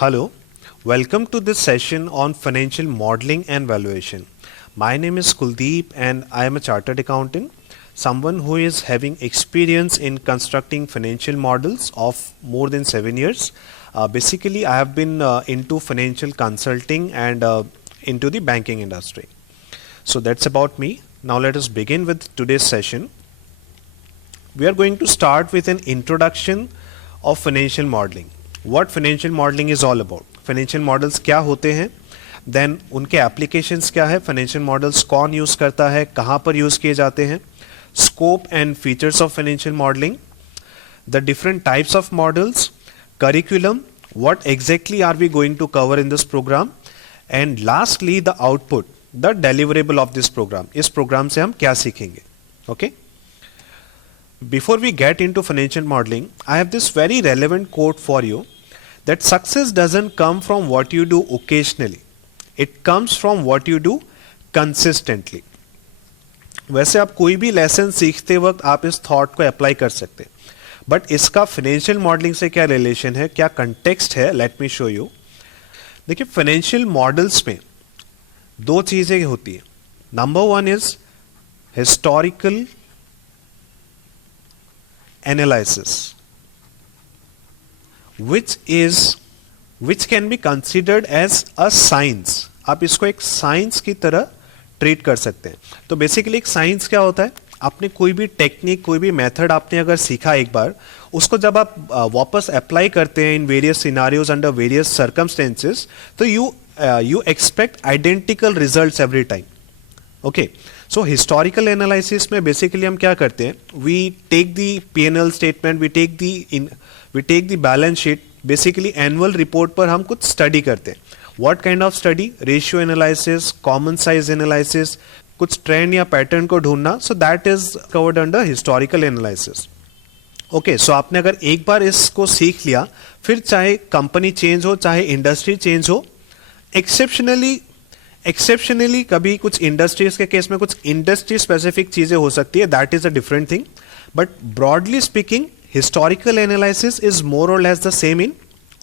Hello, welcome to this session on financial modeling and valuation. My name is Kuldeep and I am a chartered accountant, someone who is having experience in constructing financial models of more than 7 years. Basically, I have been into financial consulting and into the banking industry. So that's about me. Now let us begin with today's session. We are going to start with an introduction of financial modeling. What financial modeling is all about. Financial models क्या होते हैं, then उनके applications क्या है, financial models कौन use करता है, कहाँ पर यूज किए जाते हैं, scope and features of financial modeling, the different types of models, curriculum, what exactly are we going to cover in this program, and lastly the output, the deliverable of this program. इस program से हम क्या सीखेंगे. Okay? Before we get into financial modeling, I have this very relevant quote for you that success doesn't come from what you do occasionally. It comes from what you do consistently. वैसे आप कोई भी lesson सीखते वक्त आप इस thought को apply कर सकते हैं, बट इसका फाइनेंशियल मॉडलिंग से क्या रिलेशन है, क्या कंटेक्स्ट है, लेट मी शो यू. देखिए, फाइनेंशियल मॉडल्स में दो चीजें होती है. Number one is historical analysis, which can be considered as a science. आप इसको एक साइंस की तरह ट्रीट कर सकते हैं. तो बेसिकली एक साइंस क्या होता है, आपने कोई भी टेक्निक, कोई भी मेथड आपने अगर सीखा एक बार, उसको जब आप वापस अप्लाई करते हैं in various scenarios under various circumstances, तो you expect identical results every time. Okay, so historical analysis में बेसिकली हम क्या करते हैं, we take the P&L statement, we take the balance sheet, basically annual report पर हम कुछ स्टडी करते हैं. What kind of study, ratio analysis, common size analysis, कुछ ट्रेंड या पैटर्न को ढूंढना. So that is covered under historical analysis. Okay, सो आपने अगर एक बार इसको सीख लिया, फिर चाहे कंपनी चेंज हो, चाहे इंडस्ट्री चेंज हो, एक्सेप्शनली कभी कुछ इंडस्ट्रीज के केस में कुछ इंडस्ट्री स्पेसिफिक चीजें हो सकती है, that is a different thing. But broadly speaking, historical analysis is more or less the same in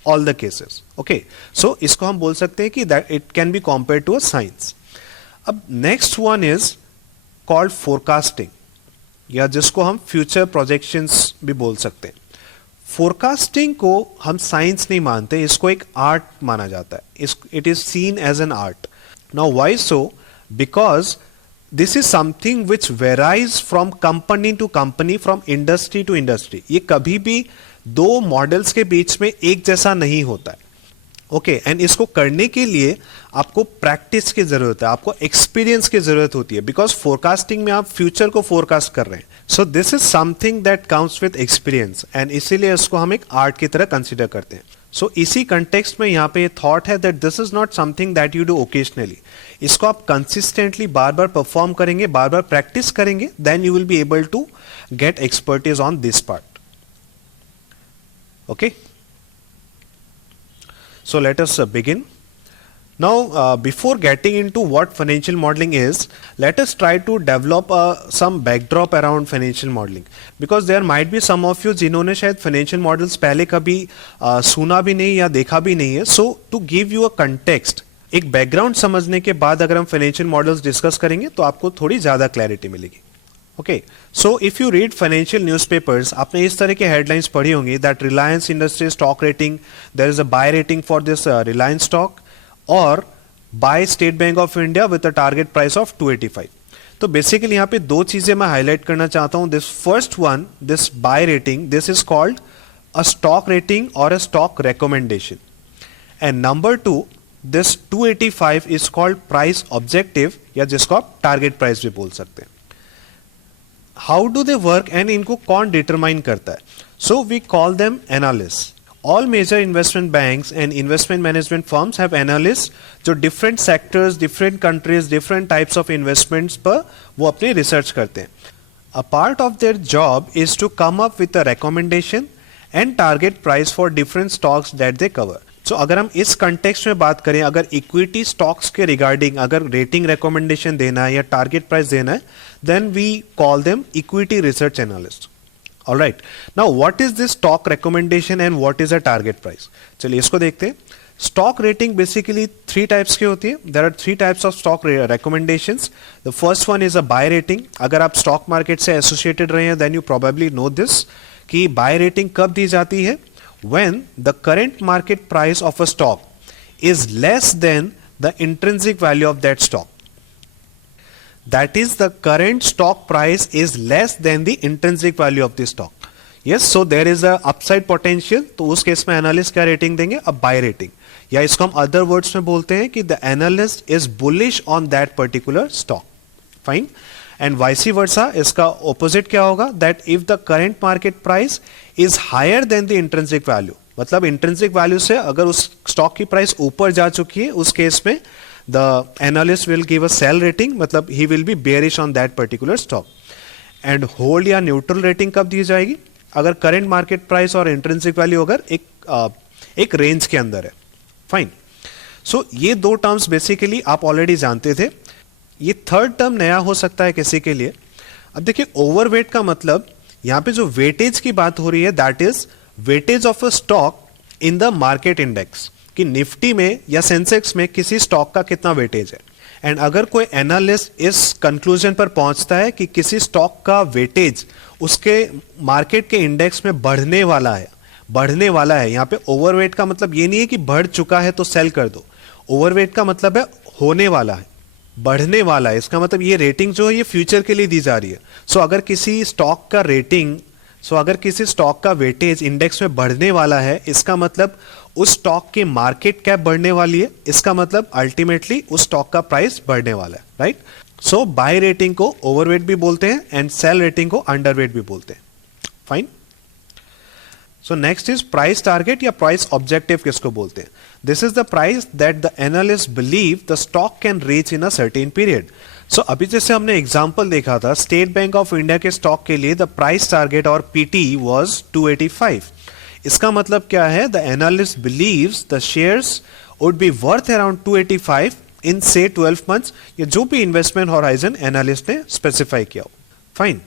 all the cases. Okay, so इसको हम बोल सकते हैं कि that it can be compare to a science. अब next one is called forecasting, या जिसको हम फ्यूचर प्रोजेक्शंस भी बोल सकते हैं. फोरकास्टिंग को हम साइंस नहीं मानते, इसको एक आर्ट माना जाता है. It is seen as an art. Now why so? Because this is something which varies from company to company, from industry to industry. ये कभी भी दो मॉडल्स के बीच में एक जैसा नहीं होता है. ओके, एंड इसको करने के लिए आपको प्रैक्टिस की जरूरत है, आपको एक्सपीरियंस की जरूरत होती है, बिकॉज फोरकास्टिंग में आप फ्यूचर को फोरकास्ट कर रहे हैं. So this is something that comes with experience, and इसीलिए इसको हम एक आर्ट की तरह कंसिडर करते हैं. सो इसी कंटेक्स्ट में यहाँ पे ये थॉट है that this is not something that you do occasionally. इसको आप कंसिस्टेंटली बार बार परफॉर्म करेंगे, बार बार प्रैक्टिस करेंगे, then you will be able to get expertise on this part. Okay, so let us begin. Now before getting into what financial modeling is, let us try to develop some backdrop around financial modeling, because there might be some of you जिन्होंने शायद financial models पहले कभी सुना भी नहीं या देखा भी नहीं है. So to give you a context, एक background समझने के बाद अगर हम financial models discuss करेंगे तो आपको थोड़ी ज़्यादा clarity मिलेगी. Okay, so if you read financial newspapers, आपने इस तरह के headlines पढ़ी होंगी that Reliance Industries stock rating, there is a buy rating for this Reliance stock, or buy State Bank of India with a target price of 285. तो basically यहाँ पे दो चीजें मैं highlight करना चाहता हूँ. This first one, this buy rating, this is called a stock rating or a stock recommendation, and number two, this 285 is called price objective, या जिसको आप target price भी बोल सकते हैं. How do they work and इनको कौन determine करता है? So we call them analyst. All major investment banks and investment management firms have analyst जो different sectors, different countries, different types of investments पर वो अपनी रिसर्च करते हैं. A part of their job is to come up with a recommendation and target price for different stocks that they cover. So अगर हम इस context में बात करें, अगर इक्विटी स्टॉक्स के रिगार्डिंग अगर रेटिंग रिकमेंडेशन देना है या टारगेट प्राइस देना है, then we call them equity research analyst. Alright, now what is this stock recommendation and what is a target price? चलिए इसको देखते हैं. Stock rating basically three types की होती है. There are three types of stock recommendations. The first one is a buy rating. अगर आप stock market से एसोसिएटेड रहे हैं then you probably know this कि बाय रेटिंग कब दी जाती है. When the current market price of a stock is less than the intrinsic value of that stock. That is, the current stock price is less than the intrinsic value of the stock. Yes, so there is a upside potential. तो उस case में analyst क्या rating देंगे? अब buy rating, या इसको हम other words में बोलते हैं कि the analyst is bullish on that particular stock. Fine. And vice versa, इसका ऑपोजिट क्या होगा? That if the current market price is higher than the intrinsic value, मतलब इंट्रिंसिक वैल्यू से अगर उस स्टॉक की प्राइस ऊपर जा चुकी है, उस केस में the analyst will give a sell rating, मतलब he will be bearish on that particular stock. And hold या neutral rating कब दी जाएगी? अगर current market price और intrinsic value अगर एक range के अंदर है. Fine. So ये दो terms basically आप already जानते थे. ये third term नया हो सकता है किसी के लिए. अब देखिए overweight का मतलब यहाँ पे जो weightage की बात हो रही है, that is weightage of a stock in the market index. कि निफ्टी में या सेंसेक्स में किसी स्टॉक का कितना वेटेज है. एंड अगर कोई एनालिस्ट इस कंक्लूजन पर पहुंचता है कि किसी स्टॉक का वेटेज उसके मार्केट के इंडेक्स में बढ़ने वाला है, यहाँ पे ओवरवेट का मतलब ये नहीं है कि बढ़ चुका है तो सेल कर दो. ओवरवेट का मतलब है होने वाला है, बढ़ने वाला है. इसका मतलब ये रेटिंग जो है ये फ्यूचर के लिए दी जा रही है. सो अगर किसी स्टॉक का वेटेज इंडेक्स में बढ़ने वाला है, इसका मतलब उस स्टॉक की मार्केट कैप बढ़ने वाली है. इसका मतलब अल्टीमेटली उस स्टॉक का प्राइस बढ़ने वाला है. राइट. सो बाय रेटिंग को ओवरवेट भी बोलते हैं एंड सेल रेटिंग को अंडरवेट भी बोलते हैं. Fine. So next is price target या प्राइस ऑब्जेक्टिव किसको बोलते हैं? This is the price that the analyst believe the stock can reach in a certain period. So अभी जैसे हमने एग्जांपल देखा था, स्टेट बैंक ऑफ इंडिया के स्टॉक के लिए the price target or PT was 285. इसका मतलब क्या है? The analyst believes the shares would be worth around 285 in say 12 months, या जो भी इन्वेस्टमेंट होराइजन एनालिस्ट ने स्पेसिफाई किया हो. Fine.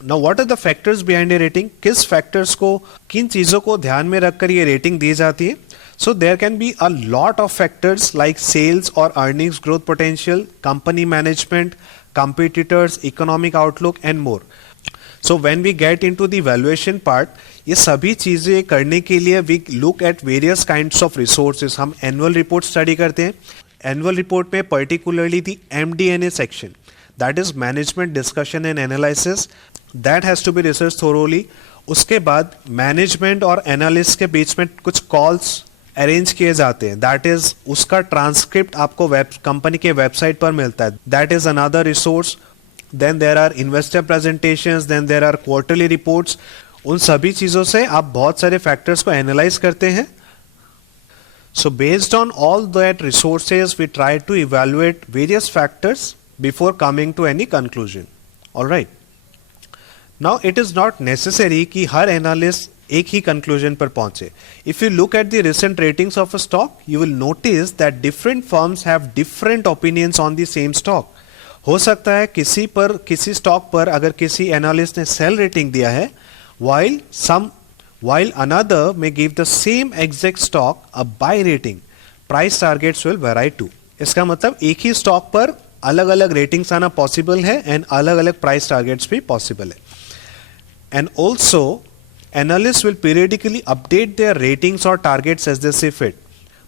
Now what are the factors behind a rating? किस फैक्टर्स को, किन चीजों को ध्यान में रखकर ये रेटिंग दी जाती है? So there can be a lot of factors like sales or earnings growth potential, company management, competitors, economic outlook and more. So when we get into the valuation part, ये सभी चीजें करने के लिए we look at various kinds of resources. हम annual report study करते हैं. Annual report में particularly the MD&A section, that is management discussion and analysis, that has to be researched thoroughly. उसके बाद मैनेजमेंट और एनालिस्ट के बीच में कुछ कॉल्स अरेंज किए जाते हैं. दैट इज उसका ट्रांसक्रिप्ट आपको कंपनी के वेबसाइट पर मिलता है. That is another resource. Then there are investor presentations, then there are quarterly reports. उन सभी चीजों से आप बहुत सारे फैक्टर्स को एनालाइज करते हैं. So based on all that resources we try to evaluate various factors before coming to any conclusion. Alright. Now it is not necessary कि हर एनालिस्ट एक ही कंक्लूजन पर पहुंचे. If you look at the recent ratings of a stock, you will notice that different firms have different opinions on the same stock. हो सकता है किसी स्टॉक पर अगर किसी एनालिस्ट ने सेल रेटिंग दिया है, while another may give the same exact stock a buy rating. Price targets will vary too. इसका मतलब एक ही स्टॉक पर अलग अलग रेटिंग्स आना पॉसिबल है एंड अलग अलग प्राइस टारगेट्स भी पॉसिबल है. And also analyst will periodically update their ratings और targets as they see fit.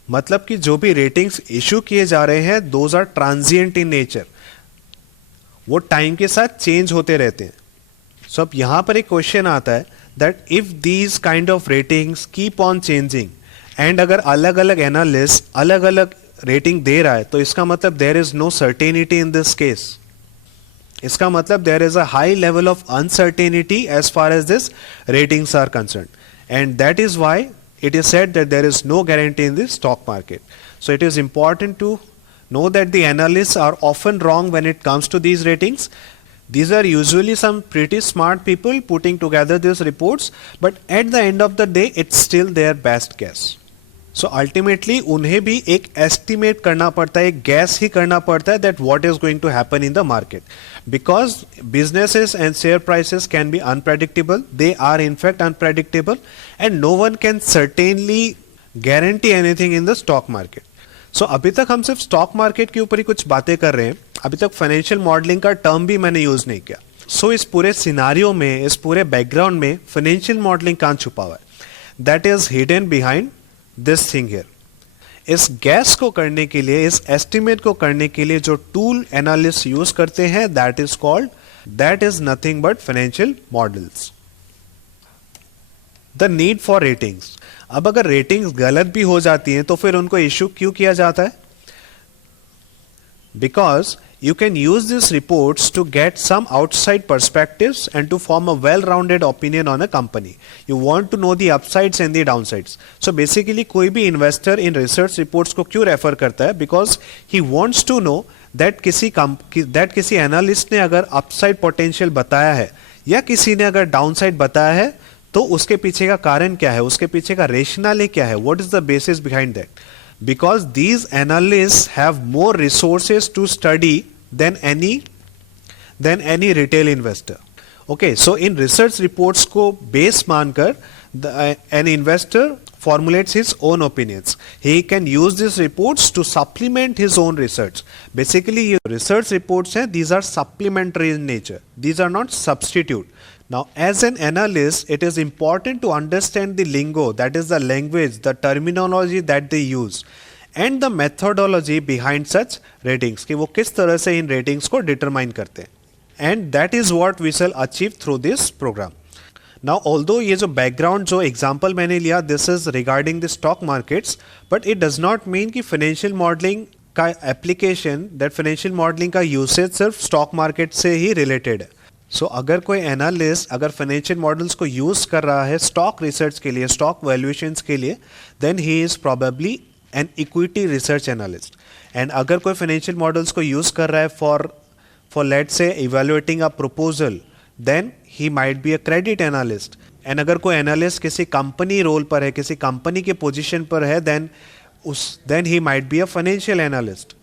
मतलब कि जो भी रेटिंग्स इशू किए जा रहे हैं, those are transient in nature. वो टाइम के साथ चेंज होते रहते हैं. सो अब यहां पर एक क्वेश्चन आता है that if these kind of ratings keep on changing, and अगर अलग अलग एनालिस्ट अलग अलग रेटिंग दे रहा है, तो इसका मतलब there is no certainty in this case. इसका मतलब there is a high level of uncertainty as far as this ratings are concern, and that is why it is said that there is no guarantee in the stock market. So it is important to know that the analysts are often wrong when it comes to these ratings. These are usually some pretty smart people putting together these reports, but at the end of the day it's still their best guess. So ultimately उन्हें भी एक estimate करना पड़ता है, एक guess ही करना पड़ता है that what is going to happen in the market. Because businesses and share prices can be unpredictable, they are in fact unpredictable, and no one can certainly guarantee anything in the stock market. So अभी तक हम सिर्फ stock market के ऊपर ही कुछ बातें कर रहे हैं, अभी तक फाइनेंशियल मॉडलिंग का टर्म भी मैंने यूज नहीं किया. सो इस पूरे सिनारियो में, इस पूरे बैकग्राउंड में फाइनेंशियल मॉडलिंग कहाँ छुपा हुआ है? That is hidden behind this thing here. इस गैस को करने के लिए, इस एस्टिमेट को करने के लिए जो टूल एनालिस्ट यूज करते हैं, that is nothing but financial models. The need for ratings. अब अगर रेटिंग्स गलत भी हो जाती हैं तो फिर उनको इश्यू क्यों किया जाता है? Because you can use these reports to get some outside perspectives and to form a well-rounded opinion on a company. You want to know the upsides and the downsides. So basically कोई भी investor in research reports को क्यों refer करता है? Because he wants to know that किसी analyst ने अगर upside potential बताया है या किसी ने अगर downside बताया है तो उसके पीछे का कारण क्या है, उसके पीछे का rationale क्या है, what is the basis behind that? Because these analysts have more resources to study than any retail investor. Okay, so in research reports को base मानकर an investor formulates his own opinions. He can use these reports to supplement his own research. Basically, ये research reports हैं, these are supplementary in nature. These are not substitute. Now, as an analyst, it is important to understand the lingo, that is the language, the terminology that they use, and the methodology behind such ratings, कि वो किस तरह से इन ratings को determine करते हैं. And that is what we shall achieve through this program. Now, although ये जो background जो example मैंने लिया, this is regarding the stock markets, but it does not mean कि financial modeling का application, that financial modeling का usage सिर्फ stock market से ही related है. सो अगर कोई एनालिस्ट अगर फाइनेंशियल मॉडल्स को यूज कर रहा है स्टॉक रिसर्च के लिए, स्टॉक वैल्यूएशंस के लिए, then he is probably an equity research analyst. And अगर कोई फाइनेंशियल मॉडल्स को यूज कर रहा है for let's say evaluating a proposal, then he might be a credit analyst. And अगर कोई एनालिस्ट किसी कंपनी रोल पर है, किसी कंपनी के पोजिशन पर है, then he might be a financial analyst.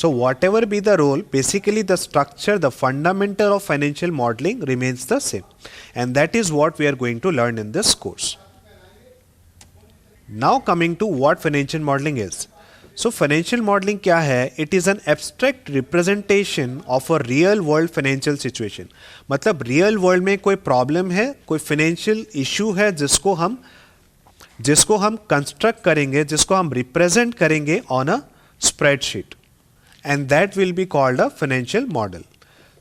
So whatever be the role, basically the structure, the fundamental of financial modeling remains the same, and that is what we are going to learn in this course. Now coming to what financial modeling is. So financial modeling क्या है? It is an abstract representation of a real world financial situation. मतलब real world में कोई problem है, कोई financial issue है जिसको हम construct करेंगे, जिसको हम represent करेंगे on a spreadsheet. And that will be called a financial model.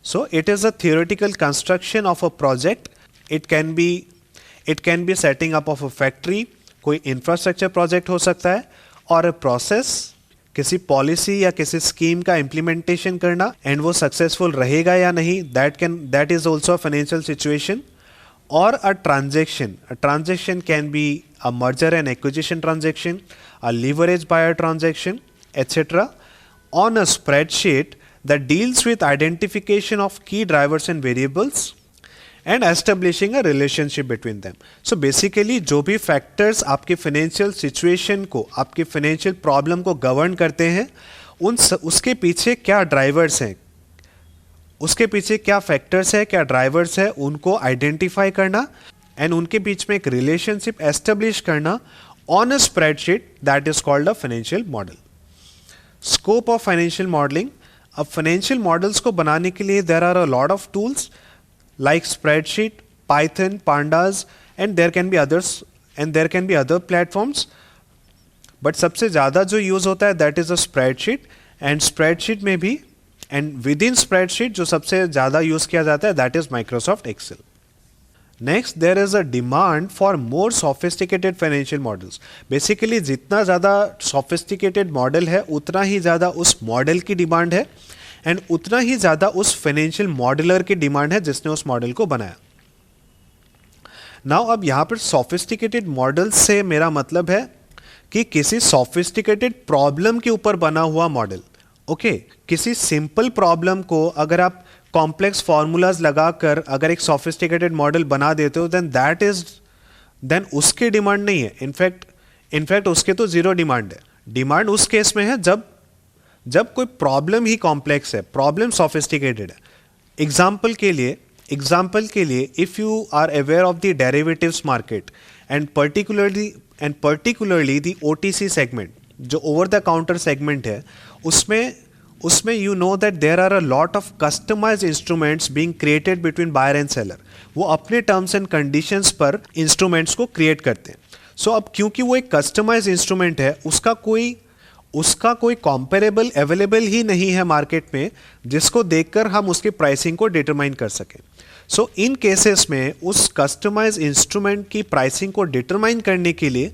So it is a theoretical construction of a project. It can be setting up of a factory, कोई infrastructure project हो सकता है, और a process, किसी policy या किसी scheme का implementation करना, and वो successful रहेगा या नहीं, that is also a financial situation. Or a transaction. A transaction can be a merger and acquisition transaction, a leverage buyer transaction, etc. on a spreadsheet that deals with identification of key drivers and variables and establishing a relationship between them. So basically जो भी factors आपके financial situation को, आपके financial problem को govern करते हैं, उसके पीछे क्या drivers हैं, उसके पीछे क्या factors हैं, क्या drivers हैं, उनको identify करना and उनके बीच में एक relationship establish करना on a spreadsheet, that is called a financial model. Scope of financial modeling. अब financial models को बनाने के लिए there are a lot of tools like spreadsheet, Python, Pandas, and there can be other platforms. But सबसे ज़्यादा जो use होता है that is a spreadsheet, and spreadsheet में भी and within spreadsheet जो सबसे ज़्यादा use किया जाता है that is Microsoft Excel. Next, there is a demand for more sophisticated financial models. Basically, जितना ज़्यादा sophisticated model है, उतना ही ज़्यादा उस model की demand है, and उतना ही ज़्यादा उस financial modeler की demand है जिसने उस model को बनाया. Now, अब यहाँ पर sophisticated models से मेरा मतलब है कि किसी sophisticated problem के ऊपर बना हुआ model. Okay, किसी simple problem को अगर आप कॉम्प्लेक्स फॉर्मूलाज लगाकर अगर एक सोफिस्टिकेटेड मॉडल बना देते हो देन उसकी डिमांड नहीं है. इनफैक्ट उसके तो जीरो डिमांड है. डिमांड उस केस में है जब कोई प्रॉब्लम ही कॉम्प्लेक्स है, प्रॉब्लम सोफिस्टिकेटेड है. एग्जाम्पल के लिए if you are aware of the derivatives market and and particularly the OTC segment, जो ओवर द काउंटर सेगमेंट है, उसमें you know that there are a lot of customised instruments being created between buyer and seller. वो अपने terms and conditions पर instruments को create करते हैं। सो अब क्योंकि वो एक कस्टमाइज्ड इंस्ट्रूमेंट है, उसका कोई कॉम्पेरेबल अवेलेबल ही नहीं है मार्केट में, जिसको देखकर हम उसकी प्राइसिंग को डिटरमाइन कर सकें। सो इन केसेस में उस कस्टमाइज इंस्ट्रूमेंट की प्राइसिंग को डिटरमाइन करने के लिए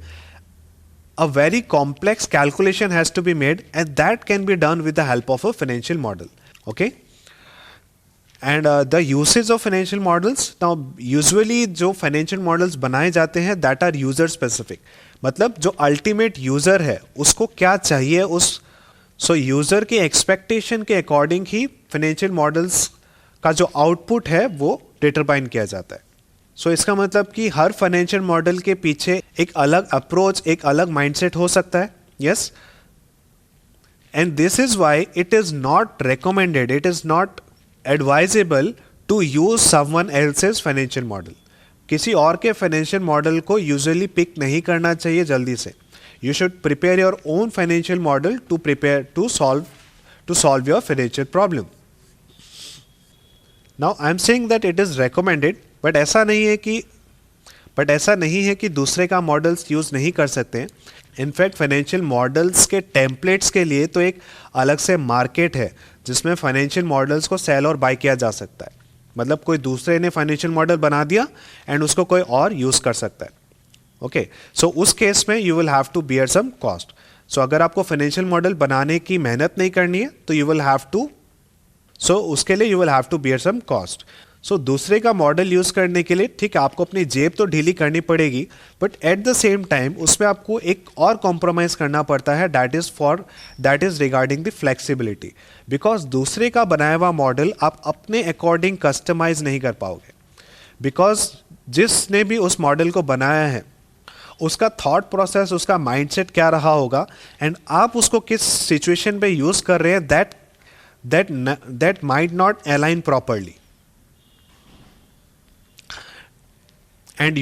a very complex calculation has to be made, and that can be done with the help of a financial model. Okay, and the usage of financial models, now usually जो financial models बनाए जाते हैं that are user specific, मतलब जो ultimate user है उसको क्या चाहिए, so user के expectation के according ही financial models का जो output है वो determine किया जाता है। सो इसका मतलब कि हर फाइनेंशियल मॉडल के पीछे एक अलग अप्रोच, एक अलग माइंडसेट हो सकता है। Yes, and this is why it is not recommended, it is not advisable to use someone else's financial model. किसी और के फाइनेंशियल मॉडल को यूजुअली पिक नहीं करना चाहिए जल्दी से। You should prepare your own financial model to solve your financial problem. Now I am saying that it is recommended, but ऐसा नहीं है कि दूसरे का मॉडल्स यूज़ नहीं कर सकते हैं। इनफैक्ट फाइनेंशियल मॉडल्स के टेम्पलेट्स के लिए तो एक अलग से मार्केट है जिसमें फाइनेंशियल मॉडल्स को सेल और बाय किया जा सकता है। मतलब कोई दूसरे ने फाइनेंशियल मॉडल बना दिया एंड उसको कोई और यूज़ कर सकता है। ओके, सो उस केस में you will have to bear some cost. So अगर आपको फाइनेंशियल मॉडल बनाने की मेहनत नहीं करनी है तो उसके लिए you will have to bear some cost. So दूसरे का मॉडल यूज करने के लिए ठीक है, आपको अपनी जेब तो ढीली करनी पड़ेगी, but at the same time उसमें आपको एक और कॉम्प्रोमाइज करना पड़ता है, that is regarding the flexibility. Because दूसरे का बनाया हुआ मॉडल आप अपने अकॉर्डिंग कस्टमाइज नहीं कर पाओगे, बिकॉज जिसने भी उस मॉडल को बनाया है उसका थॉट प्रोसेस, उसका माइंडसेट क्या रहा होगा, एंड आप उसको किस सिचुएशन पे यूज कर रहे हैं, that might not align properly. And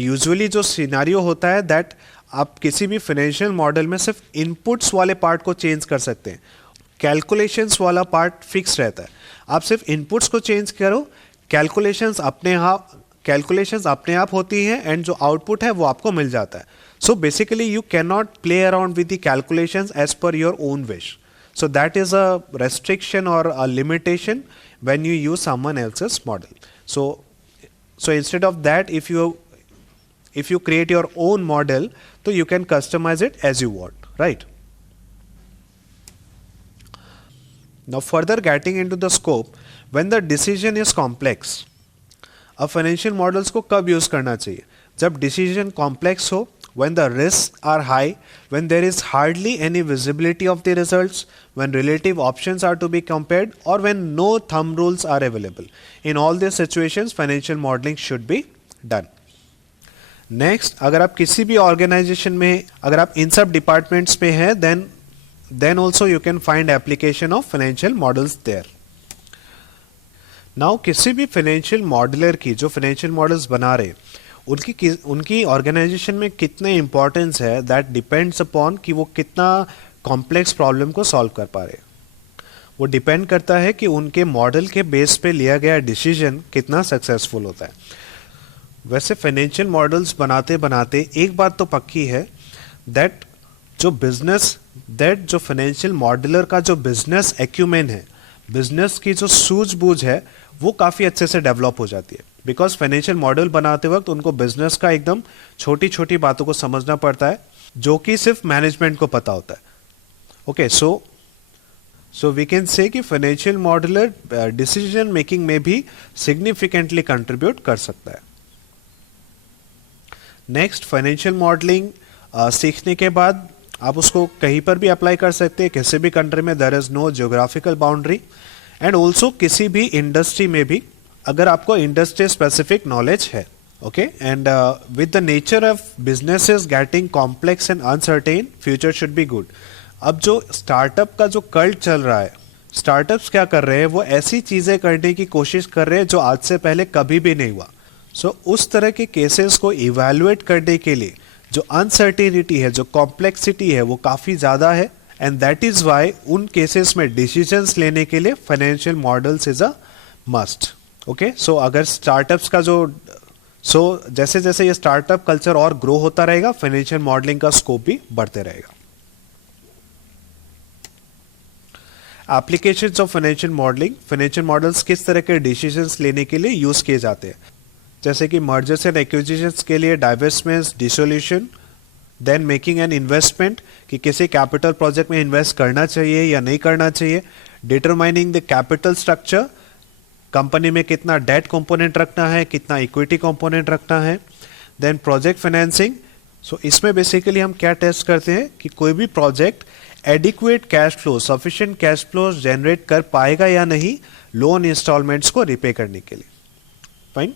usually जो सिनारियो होता है दैट आप किसी भी फाइनेंशियल मॉडल में सिर्फ इनपुट्स वाले पार्ट को चेंज कर सकते हैं, कैलकुलेशंस वाला पार्ट फिक्स रहता है। आप सिर्फ इनपुट्स को चेंज करो, कैलकुलेशंस अपने आप होती हैं एंड जो आउटपुट है वो आपको मिल जाता है। So basically you can not play around with the calculations as per your own wish. So that is a restriction or a limitation when you use someone else's model. So instead of that, if you create your own model, so you can customize it as you want, right? Now further getting into the scope, when the decision is complex, अब financial models को कब use करना चाहिए? जब decision complex हो, when the risks are high, when there is hardly any visibility of the results, when relative options are to be compared, or when no thumb rules are available. In all these situations, financial modeling should be done. Next, अगर आप किसी भी organization में, अगर आप इन सब departments में हैं, then also you can find application of financial models there. Now, किसी भी financial modeler की जो financial models बना रहे उनकी ऑर्गेनाइजेशन में कितने इंपॉर्टेंस है, दैट डिपेंड्स अपॉन कि वो कितना कॉम्प्लेक्स प्रॉब्लम को सॉल्व कर पा रहे। वो डिपेंड करता है कि उनके मॉडल के बेस पे लिया गया डिसीजन कितना सक्सेसफुल होता है। वैसे फाइनेंशियल मॉडल्स बनाते बनाते एक बात तो पक्की है, दैट जो फाइनेंशियल मॉडलर का जो बिजनेस एक्यूमेन है, बिजनेस की जो सूझबूझ है, वो काफ़ी अच्छे से डेवलप हो जाती है। बिकॉज फाइनेंशियल मॉडल बनाते वक्त उनको बिजनेस का एकदम छोटी छोटी बातों को समझना पड़ता है, जो कि सिर्फ मैनेजमेंट को पता होता है। Okay, so we can say कि फाइनेंशियल मॉडलर डिसीजन मेकिंग में भी सिग्निफिकेंटली कंट्रीब्यूट कर सकता है। नेक्स्ट, फाइनेंशियल मॉडलिंग सीखने के बाद आप उसको कहीं पर भी अप्लाई कर सकते हैं, किसी भी कंट्री में, there is no geographical boundary, and also किसी भी इंडस्ट्री में भी, अगर आपको इंडस्ट्री स्पेसिफिक नॉलेज है। Okay, and with the nature of businesses getting complex and uncertain, future should be good. अब जो स्टार्टअप का जो कल्ट चल रहा है, स्टार्टअप्स क्या कर रहे हैं, वो ऐसी चीज़ें करने की कोशिश कर रहे हैं जो आज से पहले कभी भी नहीं हुआ। सो उस तरह के केसेस को इवैल्यूएट करने के लिए जो अनसर्टेनिटी है, जो कॉम्प्लेक्सिटी है, वो काफ़ी ज़्यादा है, एंड दैट इज़ वाई उन केसेस में डिसीजंस लेने के लिए financial models is a must. Okay, so अगर स्टार्टअप्स का जैसे जैसे ये स्टार्टअप कल्चर और ग्रो होता रहेगा, फाइनेंशियल मॉडलिंग का स्कोप भी बढ़ते रहेगा। Applications of financial modelling, financial models किस तरह के डिसीजंस लेने के लिए यूज किए जाते हैं, जैसे कि मर्जर्स एंड एक्विजिशंस के लिए divestments, dissolution, then making an investment कि किसी कैपिटल प्रोजेक्ट में इन्वेस्ट करना चाहिए या नहीं करना चाहिए, determining the capital structure, company में कितना डेट कंपोनेंट रखना है, कितना इक्विटी कंपोनेंट रखना है, देन प्रोजेक्ट फाइनेंसिंग। सो इसमें बेसिकली हम क्या टेस्ट करते हैं कि कोई भी project adequate cash flow, sufficient cash flow generate कर पाएगा या नहीं लोन इंस्टॉलमेंट्स को रिपे करने के लिए। फाइन।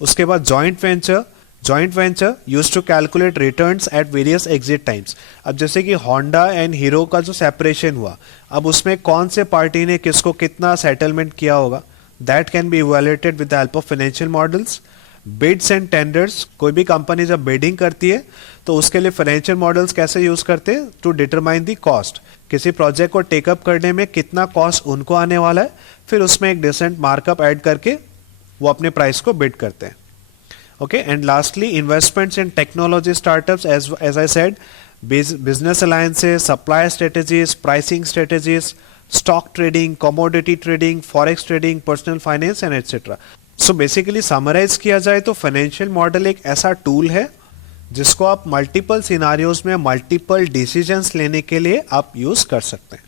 उसके बाद joint venture use to calculate returns at various exit times. अब जैसे कि होंडा एंड हीरो का जो सेपरेशन हुआ, अब उसमें कौन से पार्टी ने किसको कितना सेटलमेंट किया होगा, that can be evaluated with the help of financial models. Bids and tenders, कोई भी कंपनी जब बिडिंग करती है तो उसके लिए फाइनेंशियल मॉडल्स कैसे यूज करते हैं, टू डिटरमाइन दी कॉस्ट, किसी प्रोजेक्ट को टेकअप करने में कितना कॉस्ट उनको आने वाला है, फिर उसमें एक डिसेंट मार्कअप ऐड करके वो अपने प्राइस को बिड करते हैं। Okay, and lastly, investments in technology startups, as I said, business alliances, supply strategies, pricing strategies, stock trading, commodity trading, forex trading, personal finance, and etc. So basically, summarize किया जाए तो financial model एक ऐसा tool है जिसको आप multiple scenarios में multiple decisions लेने के लिए आप use कर सकते हैं।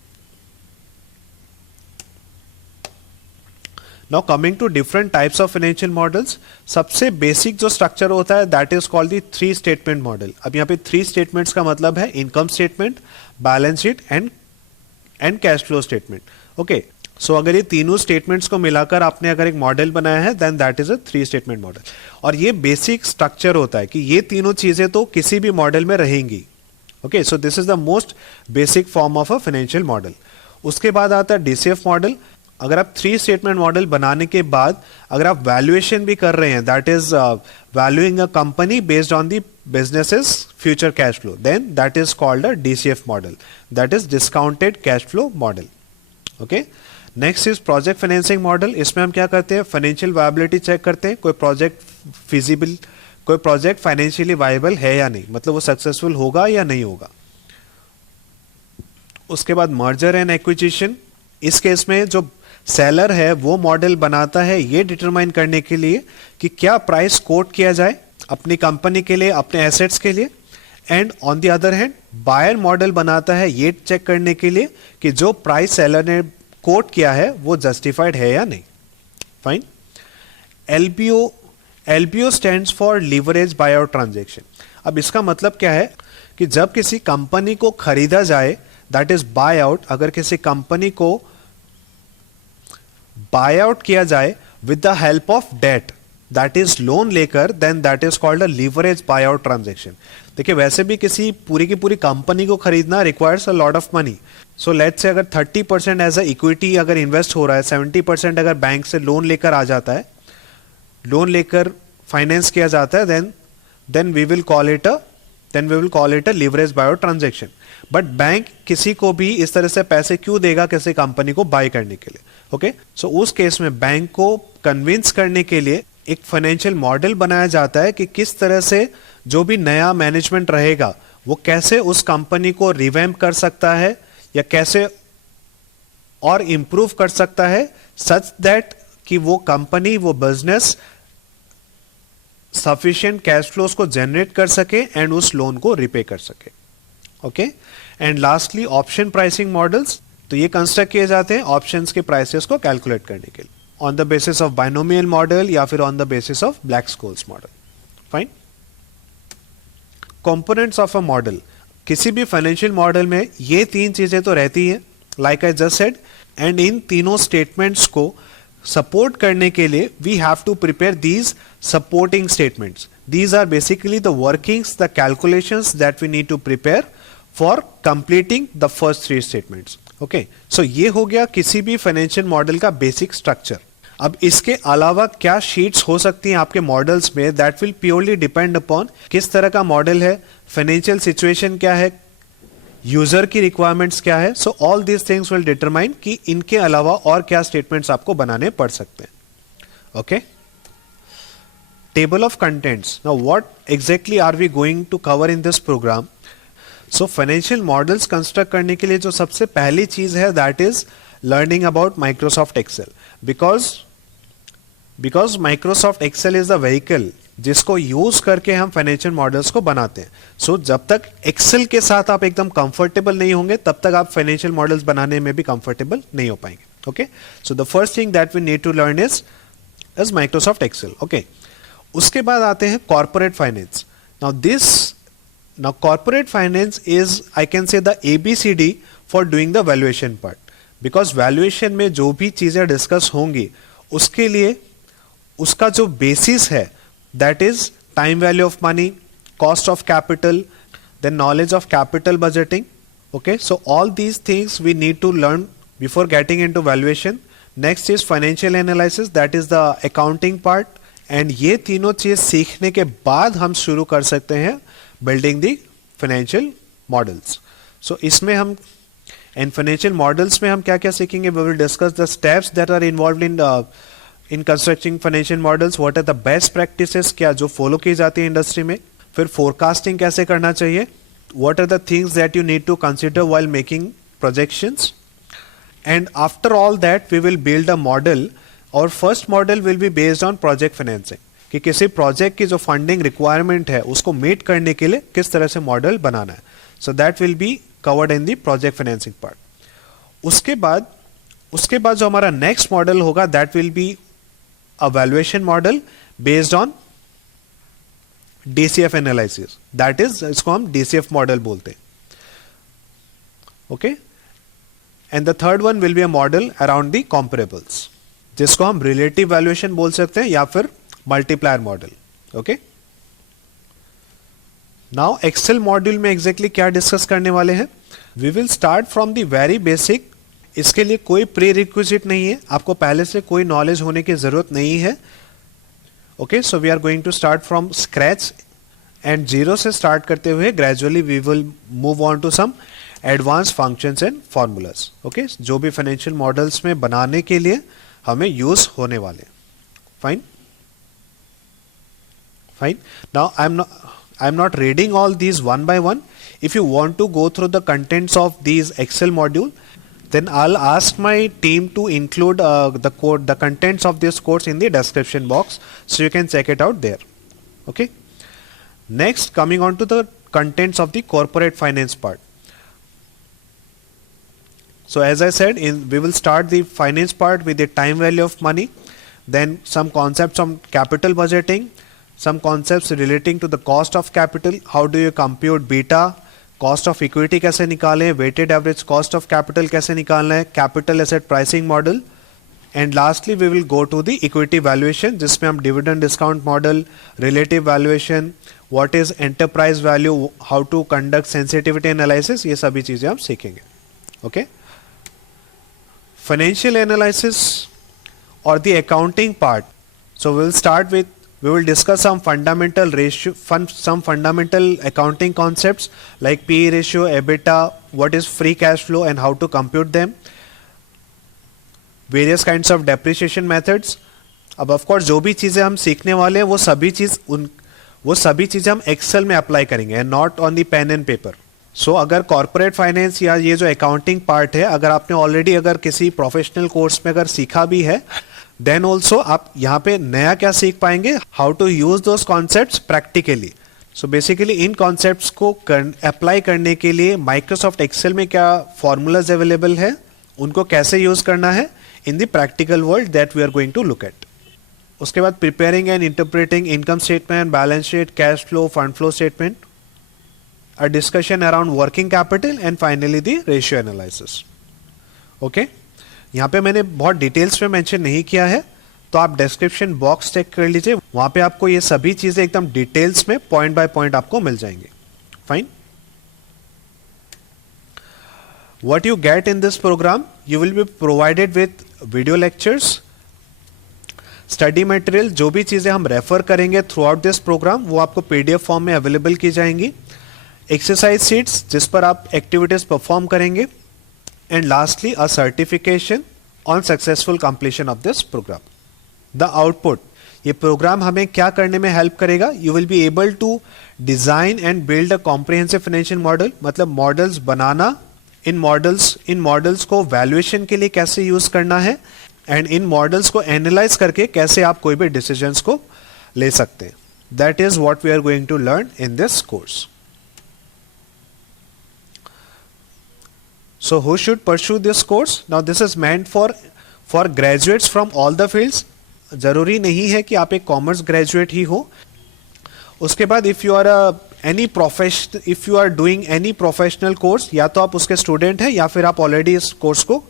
Now coming to different types of financial models, सबसे बेसिक जो स्ट्रक्चर होता है that is called the 3 statement model. अब यहाँ पे 3 स्टेटमेंट्स का मतलब है income statement, balance sheet and cash flow statement. Okay, so अगर ये तीनों स्टेटमेंट्स को मिलाकर आपने अगर एक मॉडल बनाया है then that is a 3 statement model. और ये बेसिक स्ट्रक्चर होता है कि ये तीनों चीजें तो किसी भी मॉडल में रहेंगी। Okay, so this is the most basic form of a financial model. उसके बाद आता है डीसीएफ मॉडल। अगर आप 3 स्टेटमेंट मॉडल बनाने के बाद अगर आप वैल्यूएशन भी कर रहे हैं, that is valuing a company based on the businesses future cash flow, then that is called a DCF model, that is discounted cash flow model. Okay, next is project financing model. इसमें हम क्या करते हैं, financial viability check करते हैं, कोई project financially viable है या नहीं, मतलब वो सक्सेसफुल होगा या नहीं होगा। उसके बाद मर्जर एंड एक्विजिशन, इस केस में जो सेलर है वो मॉडल बनाता है ये डिटरमाइन करने के लिए कि क्या प्राइस कोट किया जाए अपनी कंपनी के लिए, अपने एसेट्स के लिए, and on the other hand buyer model बनाता है ये चेक करने के लिए कि जो प्राइस सेलर ने कोट किया है वो जस्टिफाइड है या नहीं। Fine. LBO stands for leverage buyout transaction. अब इसका मतलब क्या है कि जब किसी कंपनी को खरीदा जाए, दैट इज बाय आउट, अगर किसी कंपनी को बाय आउट किया जाए with the help of debt, that is loan लेकर, then that is called a leverage buy out transaction. देखिए वैसे भी किसी पूरी की पूरी कंपनी को खरीदना requires a lot of money. So let's say अगर 30% एज अ इक्विटी अगर इन्वेस्ट हो रहा है, 70% अगर बैंक से लोन लेकर आ जाता है, लोन लेकर फाइनेंस किया जाता है, then we will call it a leverage buy out transaction. But bank किसी को भी इस तरह से पैसे क्यों देगा किसी कंपनी को बाय करने के लिए? ओके, सो उस केस में बैंक को कन्विंस करने के लिए एक फाइनेंशियल मॉडल बनाया जाता है कि किस तरह से जो भी नया मैनेजमेंट रहेगा वो कैसे उस कंपनी को रिवैम्प कर सकता है या कैसे और इंप्रूव कर सकता है, सच दैट कि वो कंपनी, वो बिजनेस सफिशिएंट कैश फ्लोज को जनरेट कर सके एंड उस लोन को रिपे कर सके। Okay, and lastly option pricing models, तो ये कंस्ट्रक्ट किए जाते हैं ऑप्शंस के प्राइसेस को कैलकुलेट करने के लिए on the basis of binomial model या फिर on the basis of black-Scholes model. Fine. Components of a model, किसी भी फाइनेंशियल मॉडल में ये 3 चीजें तो रहती हैं, like I just said, and इन तीनों स्टेटमेंट्स को सपोर्ट करने के लिए we have to prepare these supporting statements. These are basically the workings, the calculations that we need to prepare for completing the first 3 statements. Okay, so ये हो गया किसी भी फाइनेंशियल मॉडल का बेसिक स्ट्रक्चर। अब इसके अलावा क्या शीट्स हो सकती हैं आपके मॉडल्स में, that will purely depend upon किस तरह का मॉडल है, फाइनेंशियल सिचुएशन क्या है, यूजर की रिक्वायरमेंट्स क्या है. So all these things will determine कि इनके अलावा और क्या स्टेटमेंट्स आपको बनाने पड़ सकते हैं. Okay, table of contents. Now what exactly are we going to cover in this program? So financial models construct करने के लिए जो सबसे पहली चीज है दैट इज learning about Microsoft Excel. Because Microsoft Excel is the vehicle जिसको यूज करके हम फाइनेंशियल मॉडल्स को बनाते हैं. सो जब तक एक्सेल के साथ आप एकदम कंफर्टेबल नहीं होंगे तब तक आप फाइनेंशियल मॉडल्स बनाने में भी कंफर्टेबल नहीं हो पाएंगे. Okay, so the first thing that we need to learn is Microsoft Excel. Okay, उसके बाद आते हैं corporate finance. Now corporate finance is, I can say, the ABCD for doing the valuation part. Because valuation में जो भी चीजें discuss होंगी उसके लिए उसका जो बेसिस है that is time value of money, cost of capital, then knowledge of capital budgeting. Okay, so all these things we need to learn before getting into valuation. Next is financial analysis, that is the accounting part, and ये तीनों चीज सीखने के बाद हम शुरू कर सकते हैं building the financial models. So इसमें हम and financial models में हम क्या क्या सीखेंगे? We will discuss the steps that are involved in constructing financial models, what are the best practices क्या जो फॉलो की जाती है इंडस्ट्री में, फिर फोरकास्टिंग कैसे करना चाहिए, what are the things that you need to consider while making projections, and after all that we will build a model. Our first model will be based on project financing, कि किसी project की जो funding requirement है उसको meet करने के लिए किस तरह से मॉडल बनाना है. So that will be covered in the project financing part. उसके बाद जो हमारा नेक्स्ट मॉडल होगा that will be a valuation model based on DCF analysis. That is, इसको हम DCF model बोलते हैं. Okay, and the third one will be a model around the comparables, जिसको हम relative valuation बोल सकते हैं या फिर multiplier model. Okay, now Excel module में exactly क्या डिस्कस करने वाले हैं? We will start from the very basic. इसके लिए कोई प्री रिक्विजिट नहीं है, आपको पहले से कोई नॉलेज होने की जरूरत नहीं है. Okay, so we are going to start from scratch and zero से स्टार्ट करते हुए gradually we will move on to some advance functions and formulas. Okay, जो भी फाइनेंशियल मॉडल्स में बनाने के लिए हमें यूज होने वाले. Fine. Now I am not reading all these one by one. If you want to go through the contents of these Excel module, then I'll ask my team to include the contents of this course in the description box, so you can check it out there. Okay, next coming on to the contents of the corporate finance part. So as I said, we will start the finance part with the time value of money, then some concepts on capital budgeting, some concepts relating to the cost of capital, how do you compute beta, cost of equity कैसे निकालें, weighted average cost of capital कैसे निकालना है, capital asset pricing model, and lastly we will go to the equity valuation जिसमें हम dividend discount model, relative valuation, what is enterprise value, how to conduct sensitivity analysis, ये सभी चीजें हम सीखेंगे. ओके, फाइनेंशियल एनालिसिस और the accounting part. So we will start with we will discuss some fundamental some fundamental accounting concepts like PE ratio, EBITDA, what is free cash flow and how to compute them, various kinds of depreciation methods. अब of course जो भी चीजें हम सीखने वाले हैं वो सभी चीजें हम एक्सेल में अप्लाई करेंगे and not on the pen and paper. सो अगर कॉर्पोरेट फाइनेंस या ये जो अकाउंटिंग पार्ट है अगर आपने ऑलरेडी अगर किसी प्रोफेशनल कोर्स में अगर सीखा भी है, देन ऑल्सो आप यहाँ पे नया क्या सीख पाएंगे, how to use those concepts practically. So basically इन कॉन्सेप्ट्स को अप्लाई करने के लिए माइक्रोसॉफ्ट एक्सेल में क्या फॉर्मूलाज अवेलेबल है, उनको कैसे यूज करना है in the practical world that we are going to look at. उसके बाद preparing and interpreting income statement, balance sheet, cash flow, fund flow statement, a discussion around working capital and finally the ratio analysis. Okay, यहाँ पे मैंने बहुत details में mention नहीं किया है तो आप डिस्क्रिप्शन बॉक्स चेक कर लीजिए, वहां पे आपको ये सभी चीजें एकदम डिटेल्स में पॉइंट बाय पॉइंट आपको मिल जाएंगे. Fine. What you get in this program, you will be provided with video lectures, study material जो भी चीज़ें हम रेफर करेंगे थ्रू आउट दिस प्रोग्राम वो आपको पीडीएफ फॉर्म में अवेलेबल की जाएंगी, एक्सरसाइज शीट्स जिस पर आप एक्टिविटीज परफॉर्म करेंगे, and lastly a certification on successful completion of this program. The output, ये प्रोग्राम हमें क्या करने में हेल्प करेगा, you will be able to design and build a comprehensive financial model, मतलब मॉडल्स बनाना, इन मॉडल्स को वैल्यूएशन के लिए कैसे यूज करना है, एंड इन मॉडल्स को एनालाइज करके कैसे आप कोई भी डिसीजंस को ले सकते हैं। That is what we are going to learn in this course. So who should pursue this course? Now this is meant for graduates from all the fields. जरूरी नहीं है कि आप एक कॉमर्स ग्रेजुएट ही हो। उसके बाद if you are if you are doing any professional course, या तो आप उसके स्टूडेंट हैं या फिर आप ऑलरेडी इस कोर्स को,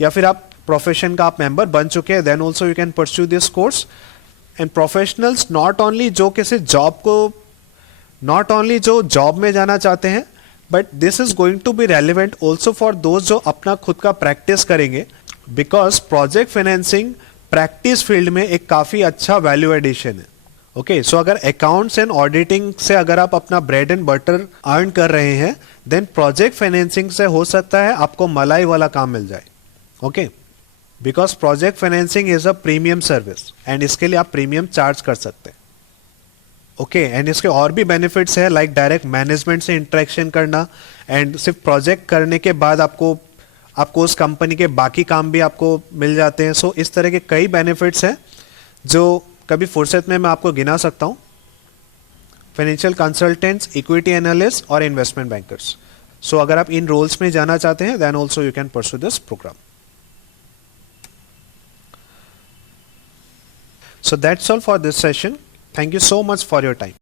या फिर आप प्रोफेशन का आप मेंबर बन चुके हैं, then also you can pursue this course. And professionals not only जो जॉब में जाना चाहते हैं, but this is going to be relevant also for those जो अपना खुद का प्रैक्टिस करेंगे, because project financing practice field में एक काफी अच्छा वैल्यू एडिशन है। ओके, सो अगर अकाउंट्स एंड ऑडिटिंग से अगर आप अपना ब्रेड एंड बटर अर्न कर रहे हैं, देन प्रोजेक्ट फाइनेंसिंग से हो सकता है आपको मलाई वाला काम मिल जाए। Okay, because project financing is a premium service and इसके लिए आप प्रीमियम चार्ज कर सकते हैं। ओके, एंड इसके और भी बेनिफिट्स है, लाइक डायरेक्ट मैनेजमेंट से इंटरेक्शन करना, एंड सिर्फ प्रोजेक्ट करने के बाद आपको उस कंपनी के बाकी काम भी आपको मिल जाते हैं। सो इस तरह के कई बेनिफिट्स हैं जो कभी फुर्सत में मैं आपको गिना सकता हूँ। फाइनेंशियल कंसल्टेंट्स, इक्विटी एनालिस्ट और इन्वेस्टमेंट बैंकर्स। सो अगर आप इन रोल्स में जाना चाहते हैं, then also you can pursue this program. So that's all for this session. Thank you so much for your time.